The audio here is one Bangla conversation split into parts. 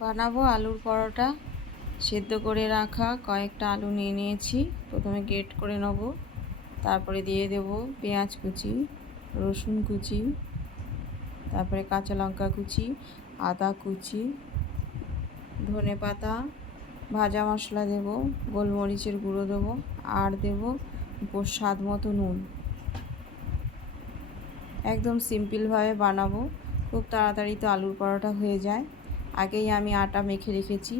বানাবো আলুর পরোটা। সেদ্ধ করে রাখা কয়েকটা আলু নিয়ে নিয়েছি, প্রথমে গ্রেট করে নেব, তারপরে দিয়ে দেব পেঁয়াজ কুচি, রসুন কুচি, তারপরে কাঁচা লঙ্কা কুচি, আদা কুচি, ধনে পাতা, ভাজা মশলা দেব, গোলমরিচের গুঁড়ো দেবো, আর দেব উপর স্বাদ মতো নুন। একদম সিম্পলভাবে বানাবো, খুব তাড়াতাড়ি তো আলুর পরোটা হয়ে যায়। আগেই আমি আটা মেখে রেখেছি।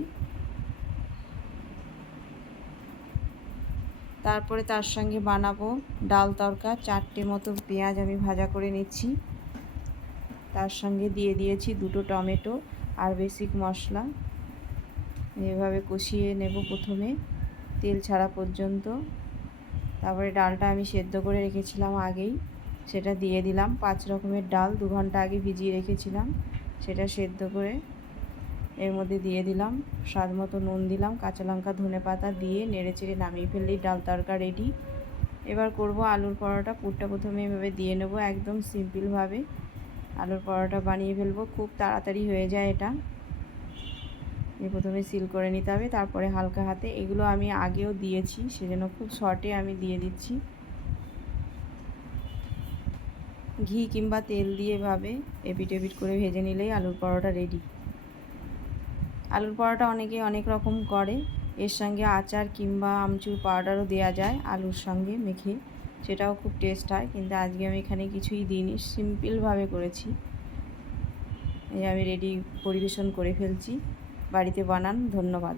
তারপরে তার সঙ্গে বানাবো ডাল তড়কা। 4টে মতো পেঁয়াজ আমি ভাজা করে নিচ্ছি, তার সঙ্গে দিয়ে দিয়েছি 2টো টমেটো আর বেসিক মশলা। এভাবে কষিয়ে নেব প্রথমে তেল ছাড়া পর্যন্ত। তারপরে ডালটা আমি সেদ্ধ করে রেখেছিলাম আগেই, সেটা দিয়ে দিলাম। 5 রকমের ডাল 2 ঘন্টা আগে ভিজিয়ে রেখেছিলাম, সেটা সেদ্ধ করে এর মধ্যে দিয়ে দিলাম। স্বাদ মতো নুন দিলাম, কাঁচা লঙ্কা ধনে পাতা দিয়ে নেড়ে চেড়ে নামিয়ে ফেললেই ডাল তড়কা রেডি। এবার করব আলুর পরোটা। পুরটা প্রথমে এভাবে দিয়ে নেব, একদম সিম্পলভাবে আলুর পরোটা বানিয়ে ফেলবো। খুব তাড়াতাড়ি হয়ে যায় এটা। প্রথমে সিল করে নিতে হবে, তারপরে হালকা হাতে। এগুলো আমি আগেও দিয়েছি, সেজন্য খুব শর্টে আমি দিয়ে দিচ্ছি। ঘি কিংবা তেল দিয়ে এভাবে এপিট এপিট করে ভেজে নিলেই আলুর পরোটা রেডি। আলুর পরোটা অনেকে অনেক রকম করে, এর সঙ্গে আচার কিংবা আমচুর পাউডারও দেওয়া যায় আলুর সঙ্গে মেখে, সেটাও খুব টেস্ট হয়। কিন্তু আজকে আমি এখানে কিছুই দিইনি, সিম্পলভাবে করেছি। এই আমি রেডি পরিবেশন করে ফেলছি। বাড়িতে বানান। ধন্যবাদ।